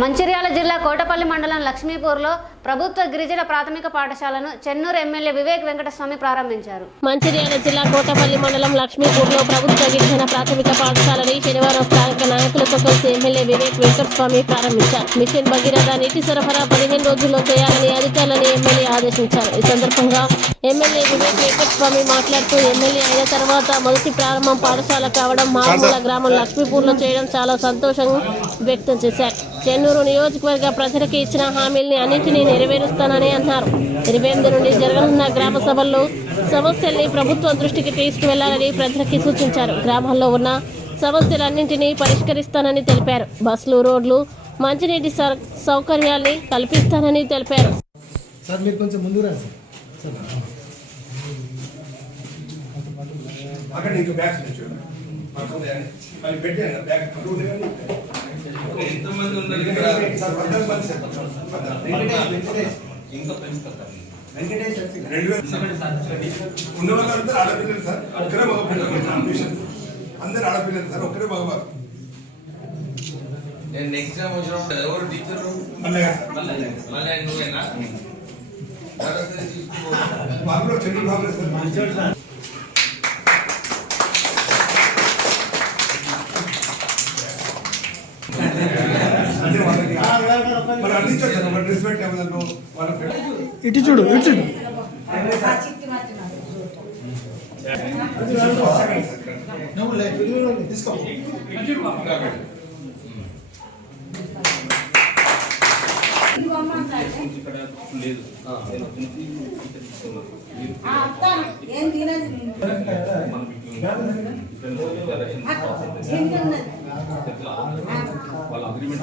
మంచిర్యాల జిల్లా కోటపల్లి మండలం లక్ష్మీపూర్లో ప్రభుత్వ గిరిజన ప్రాథమిక పాఠశాలను చెన్నూరు ఎమ్మెల్యే వివేక్ వెంకటస్వామి ప్రారంభించారు. మంచిర్యాల జిల్లా కోటపల్లి మండలం లక్ష్మీపూర్లో ప్రభుత్వ గిరిజన ప్రాథమిక పాఠశాలని శనివారం స్థానిక నాయకులతో కలిసి ఎమ్మెల్యే వివేక్ వెంకటస్వామి ప్రారంభించారు. మిషన్ భగీరథ నీటి సరఫరా 15 రోజుల్లో చేయాలని అధికారులను ఎమ్మెల్యే ఆదేశించారు. ఈ సందర్భంగా ఎమ్మెల్యే వివేక్ వెంకటస్వామి మాట్లాడుతూ ఎమ్మెల్యే అయిన తర్వాత మొదటి ప్రారంభం పాఠశాల కావడం మారుమూల గ్రామం లక్ష్మీపూర్లో చేయడం చాలా సంతోషం వ్యక్తం చేశారు. చెన్నూరు నియోజకవర్గ ప్రజలకు ఇచ్చిన హామీల్ని అన్నింటినీ నెరవేరుస్తానని అన్నారు. 28 నుండి జరగనున్న గ్రామ సభల్లో సమస్యల్ని ప్రభుత్వం దృష్టికి తీసుకువెళ్లాలని ప్రజలకి సూచించారు. గ్రామాల్లో ఉన్న సమస్యలన్నింటినీ పరిష్కరిస్తానని తెలిపారు. బస్సులు, రోడ్లు, మంచినీటి సౌకర్యాల్ని కల్పిస్తానని తెలిపారు. ఎంతమంది ఉన్నారు ఇక్కడ? ఇంకా పెంచుతారు. ఉన్న వాళ్ళందరూ ఆడపిల్లలు సార్, ఒక్కరే మగపిల్లలు. అందరు ఆడపిల్లలు సార్, ఒక్కరే మగవారు. నేను నెక్స్ట్ టైం వచ్చినప్పుడు ఎవరు టీచర్? మళ్ళీ నువ్వేనా? బాబులో చెడు బాబులే సార్. ఇటు చూడు ఇటు చూడు వాళ్ళ అగ్రిమెంట్